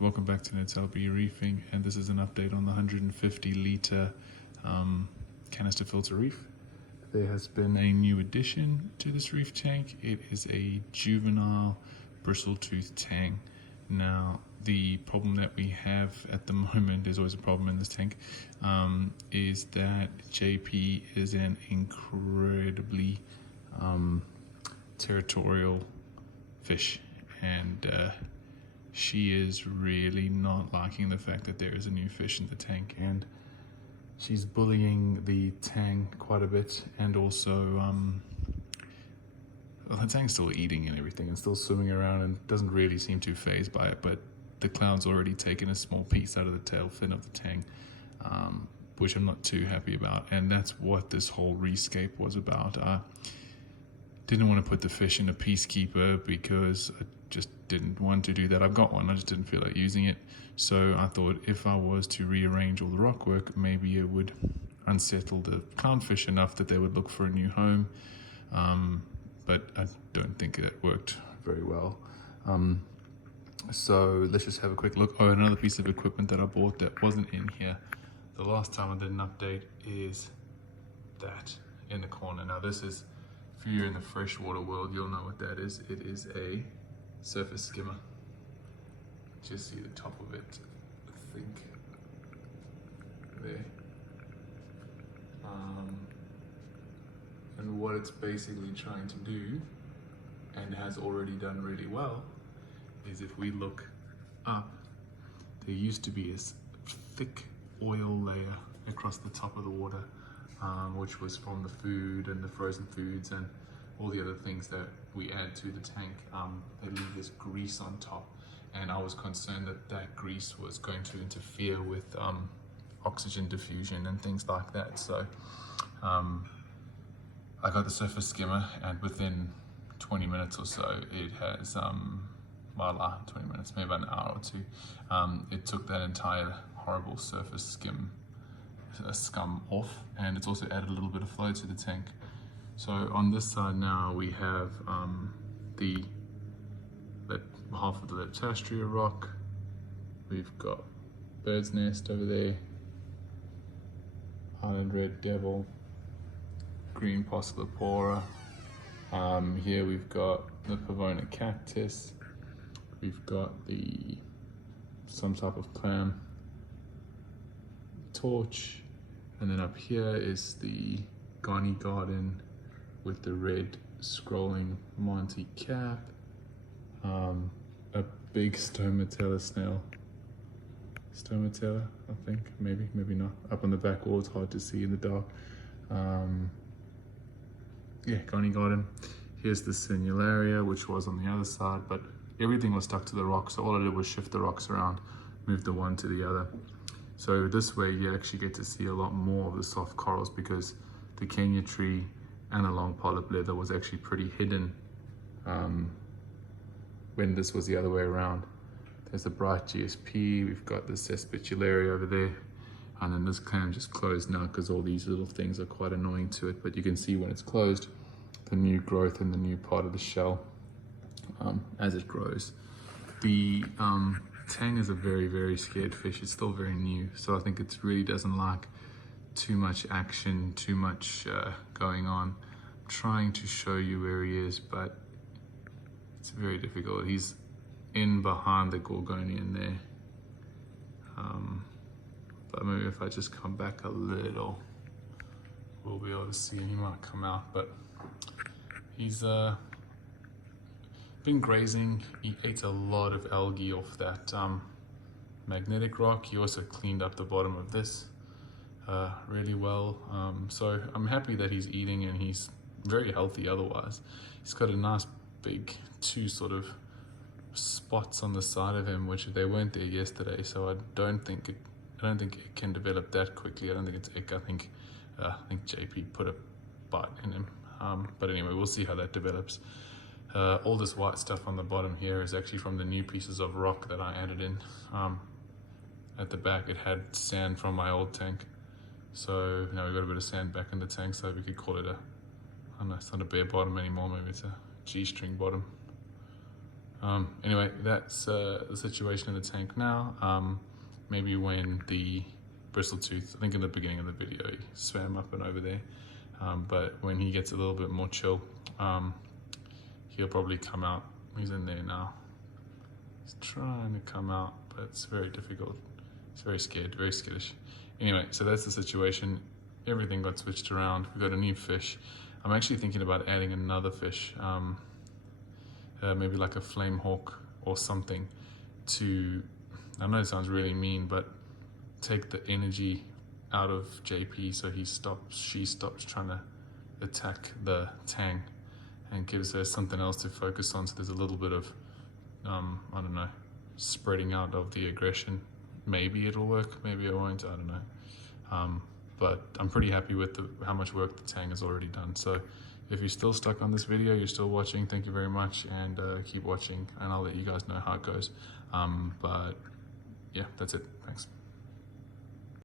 Welcome back to NetLB Reefing, and this is an update on the 150 litre canister filter reef. There has been a new addition to this reef tank. It is a juvenile bristle-tooth tang. Now, the problem that we have at the moment, there's always a problem in this tank, is that JP is an incredibly territorial fish, and she is really not liking the fact that there is a new fish in the tank, and she's bullying the tang quite a bit. And also well, the tang's still eating and everything and still swimming around and doesn't really seem too fazed by it, but the cloud's already taken a small piece out of the tail fin of the tang, which I'm not too happy about. And that's what this whole rescape was about. Didn't want to put the fish in a peacekeeper because I just didn't want to do that. I've got one, I just didn't feel like using it. So I thought if I was to rearrange all the rock work, maybe it would unsettle the clownfish enough that they would look for a new home. But I don't think that worked very well. So let's just have a quick look. Oh, another piece of equipment that I bought that wasn't in here the last time I did an update is that in the corner. Now this is, if you're in the freshwater world, you'll know what that is. It is a surface skimmer. Just see the top of it, I think, there. And what it's basically trying to do, and has already done really well, is if we look up, there used to be a thick oil layer across the top of the water, which was from the food and the frozen foods and all the other things that we add to the tank. They leave this grease on top, and I was concerned that that grease was going to interfere with oxygen diffusion and things like that. So I got the surface skimmer, and within 20 minutes or so it has, 20 minutes, maybe about an hour or two, it took that entire horrible surface scum off, and it's also added a little bit of flow to the tank. So on this side now we have half of the Leptastria rock. We've got bird's nest over there, Island Red Devil, green Poscilopora. Here we've got the Pavona cactus. We've got some type of clam, torch, and then up here is the Ghani Garden with the red scrolling Monty cap, a big Stomatella snail. Stomatella, I think, maybe not. Up on the back wall, it's hard to see in the dark. Yeah, Ghani Garden. Here's the Sinularia, which was on the other side, but everything was stuck to the rock, so all I did was shift the rocks around, move the one to the other. So this way you actually get to see a lot more of the soft corals, because the Kenya tree and a long polyp leather was actually pretty hidden when this was the other way around. There's a bright GSP, we've got the Cespitularia over there, and then this clam just closed now because all these little things are quite annoying to it, but you can see when it's closed, the new growth in the new part of the shell as it grows. The tang is a very, very scared fish. It's still very new, so I think it really doesn't like too much action, too much going on. I'm trying to show you where he is, but it's very difficult. He's in behind the Gorgonian there. But maybe if I just come back a little, we'll be able to see him. He might come out, but he's been grazing. He ate a lot of algae off that magnetic rock. He also cleaned up the bottom of this really well. So I'm happy that he's eating, and he's very healthy otherwise. He's got a nice big two sort of spots on the side of him, which they weren't there yesterday, so I don't think it can develop that quickly. I don't think it's ick. I think JP put a bite in him. But anyway, we'll see how that develops. All this white stuff on the bottom here is actually from the new pieces of rock that I added in. At the back it had sand from my old tank, so now we've got a bit of sand back in the tank, so we could call it a, I don't know, it's not a bare bottom anymore, maybe it's a G-string bottom. Anyway, that's the situation in the tank now. Maybe when the Bristle-tooth, I think in the beginning of the video, he swam up and over there. But when he gets a little bit more chill, he'll probably come out. He's in there now. He's trying to come out, but it's very difficult. He's very scared, very skittish. Anyway, so that's the situation. Everything got switched around. We got a new fish. I'm actually thinking about adding another fish, maybe like a flame hawk or something to, I know it sounds really mean, but take the energy out of JP so she stops trying to attack the Tang and gives her something else to focus on. So there's a little bit of, I don't know, spreading out of the aggression. Maybe it'll work, maybe it won't, I don't know. But I'm pretty happy with how much work the Tang has already done. So if you're still stuck on this video, you're still watching, thank you very much, and keep watching, and I'll let you guys know how it goes. But yeah, that's it, thanks.